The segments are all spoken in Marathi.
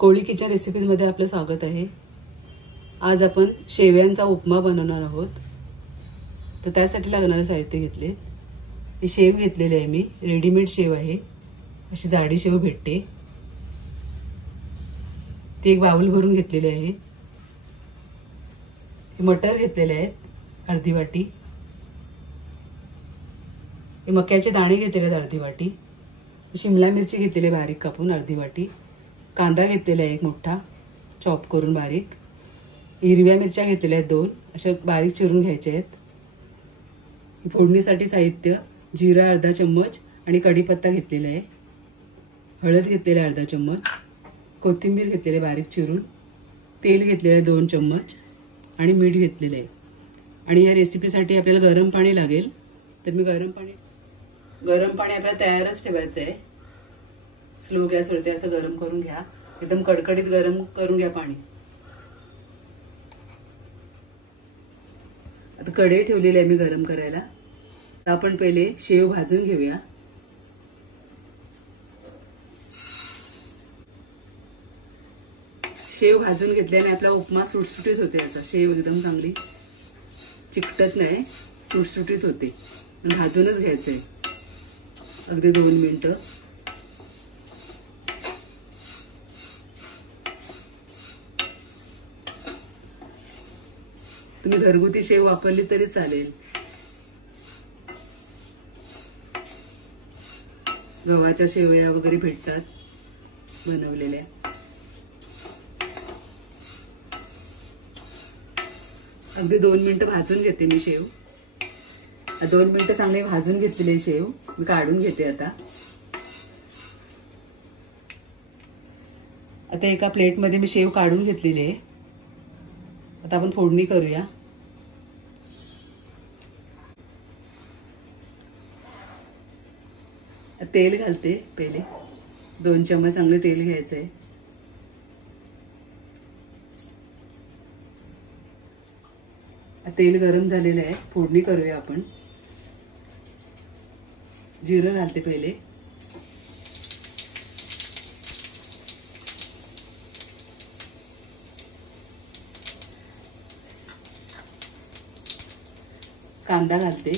कोळी किचन रेसिपीजमध्ये आपलं स्वागत आहे। आज आपण शेवयांचा उपमा बनवणार आहोत। तर त्यासाठी लागणारे साहित्य घेतले, ही शेव घेतलेली आहे मी, रेडीमेड शेव आहे, अशी जाडी शेव भेटते। ती एक बाउल भरून घेतलेली आहे। हे मटर घेतलेले आहेत अर्धी वाटी, हे मक्याचे दाणे घेतलेले आहेत अर्धी वाटी, शिमला मिरची घेतलेली बारीक कापून अर्धी वाटी, कांदा घेतलेला आहे एक मोठा चॉप करून बारीक, हिरव्या मिरच्या घेतलेल्या आहेत 2, अशा बारीक चिरून घ्यायच्या आहेत। फोडणीसाठी साहित्य जिरा अर्धा चम्मच आणि कढीपत्ता घेतलेला आहे, हळद घेतलेला अर्धा चम्मच, कोथिंबीर घेतलेली बारीक चिरून, तेल घेतलेले 2 चम्मच आणि मीठ घेतलेले आहे। आणि या रेसिपीसाठी आपल्याला गरम पाणी लागेल, तर मी गरम पाणी आपल्याला तयारच ठेवायचं आहे। स्लो गॅसवरती असं गरम करून घ्या, एकदम कडकडीत गरम करून घ्या पाणी। आता कढई ठेवलेली आहे मी गरम करायला। तर आपण पहिले शेव भाजून घेऊया। शेव भाजून घेतल्याने आपला उपमा सुटसुटीत होते, असा शेव एकदम चांगली चिकटत नाही, सुटसुटीत होते। भाजूनच घ्यायचंय अगदी 2 मिनिटं। तुम्ही घरगुती शेव वापरली तरी चालेल, गव्हाच्या शेवया वगैरे भेटतात बनवलेल्या। अगदी 2 मिनिटं भाजून घेते मी शेव। 2 मिनिटं चांगले भाजून घेतलेली शेव मी काढून घेते। आता एका प्लेटमध्ये मी शेव काढून घेतलेली आहे। आता आपण फोडणी करूया। तेल घालते पहिले, 2 चम्मच चांगले तेल घ्यायचंय। तेल गरम झालेलं आहे, फोडणी करूया आपण। जिरं घालते पहिले, कांदा घालते,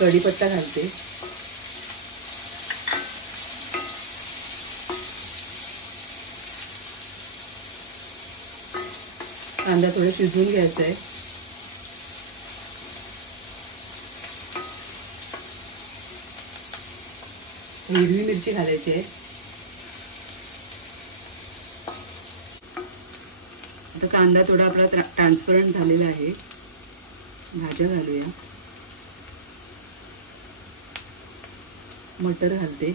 कढीपत्ता घालते, कांदा थोडा शिजवून घ्यायचा आहे। हिरवी मिरची घालायची आहे। आता कांदा थोडा आपला ट्रान्सपरंट झालेला आहे, भाज्या घालूया। मटर घालते,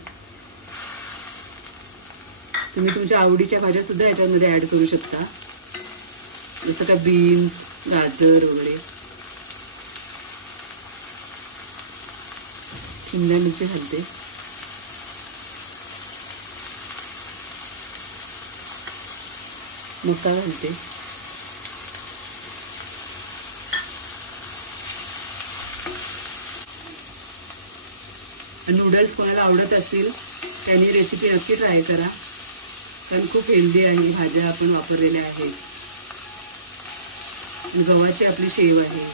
तुम्ही तुमच्या आवडीच्या भाज्या सुद्धा याच्यामध्ये ऍड करू शकता, जसं का बीन्स, गाजर वगैरे। शिमला मिरची घालते, मका घालते, नूडल्स कोणाला आवडत असतील त्यांनी रेसिपी नक्की ट्राय करा, कारण खूप हेल्दी आहे, भाज्या आपण वापरलेल्या आहेत, गव्हाची आपली शेव आहे।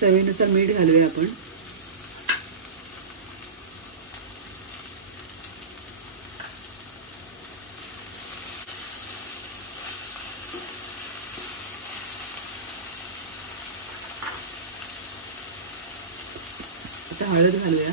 चवीनुसार मीठ घालूया आपण। आता हळद घालूया,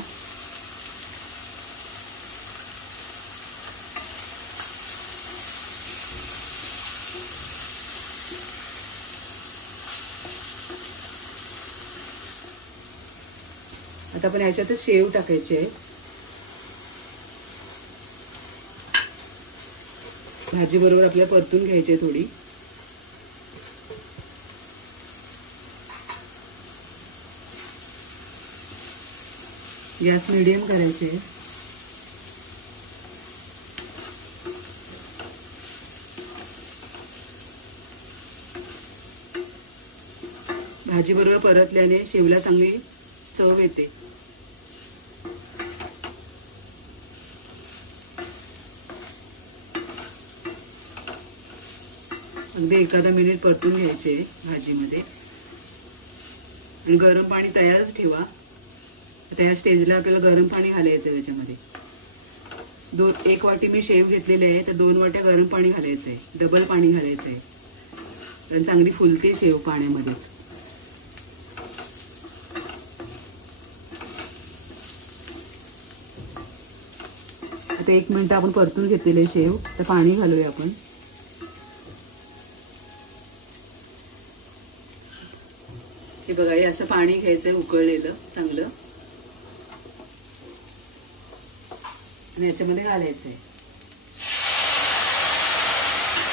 आता आपण याच्यातच शेव टाकायची आहे। भाजी बरोबर आपल्याला परतून घ्यायची आहे थोडी। गॅस मीडियम करायचे। भाजी बरोबर परतल्याने शेवला चांगली चव येते. अगदी एखादा मिनिट परतून घ्यायचे भाजीमध्ये आणि गरम पाणी तयारच ठेवा. त्या स्टेजला आपल्याला गरम पाणी घालायचं त्याच्यामध्ये. 1 वाटी मी शेव घेतलेले आहे तर 2 वाट्या गरम पाणी घालायचंय. डबल पाणी घालायचंय कारण चांगली फुलते शेव पाण्यामध्येच. आता 1 मिनिट आपण परतून घेतलेले शेव तर पाणी घालूया आपण. हे बघा, हे असं पाणी घ्यायचंय उकळलेलं चांगलं आणि याच्यामध्ये घालायचंय.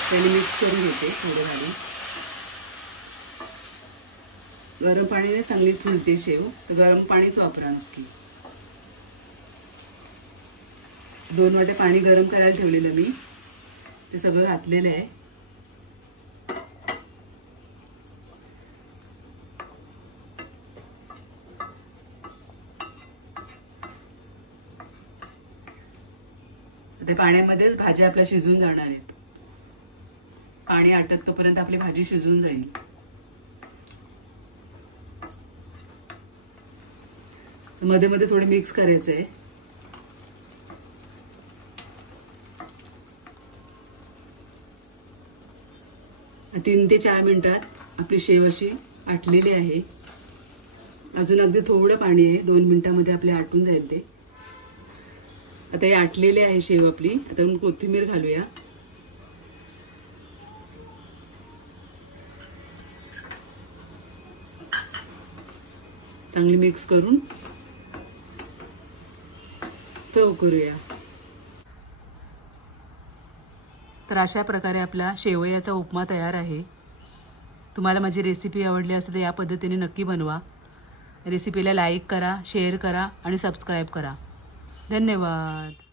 त्याने मिक्स करून घेते थोडं घालून. गरम पाणीने चांगली फुलते शेव तर गरम पाणीच वापरा नक्की. 2 वाटे पाणी गरम करायला ठेवलेलं मी, ते सगळं घातलेलं आहे. त्या पाण्यामध्येच भाज्या आपल्या शिजून जाणार आहेत. पाणी आटत तोपर्यंत आपली भाजी शिजून जाईल. मध्ये मध्ये थोडे मिक्स करायचंय. तीन ते 4 मिनिटात आपली शेव अशी आटलेली आहे. अजून अगदी थोडं पाणी आहे, 2 मिनिटांमध्ये आपले आटून जाईल ते. आता हे आटलेले आहे शेव आपली. आता आपण कोथिंबीर घालूया. चांगली मिक्स करून सर्व करूया. तर अशा प्रकारे आपला शेवयाचा उपमा तयार आहे. तुम्हाला माझी रेसिपी आवडली असेल तर या पद्धतीने नक्की बनवा. रेसिपीला लाईक करा, शेअर करा आणि सबस्क्राईब करा. धन्यवाद.